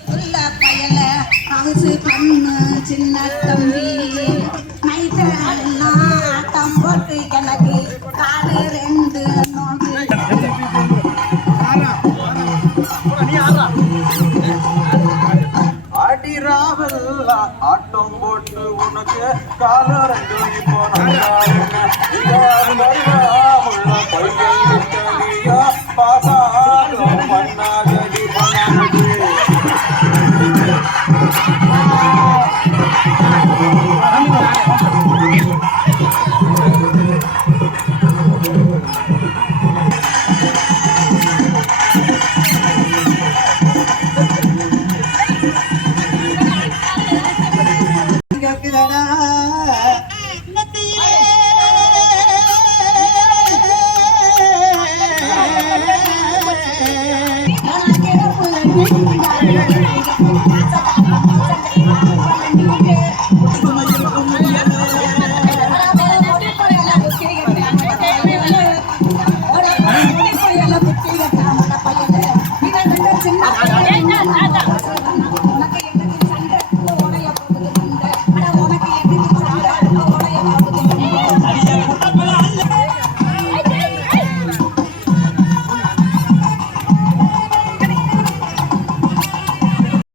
புள்ள பயல அவசு பண்ணு சின்ன தம்பி நைட்டு ஆட்டம் போட்டு எனக்கு காடு ரெண்டு நோண்டு அடிராவல்ல ஆட்டம் போட்டு உனக்கு கால ரெண்டு போன பாசாடும் பண்ணாகடி பண்ணாகடி Thank you.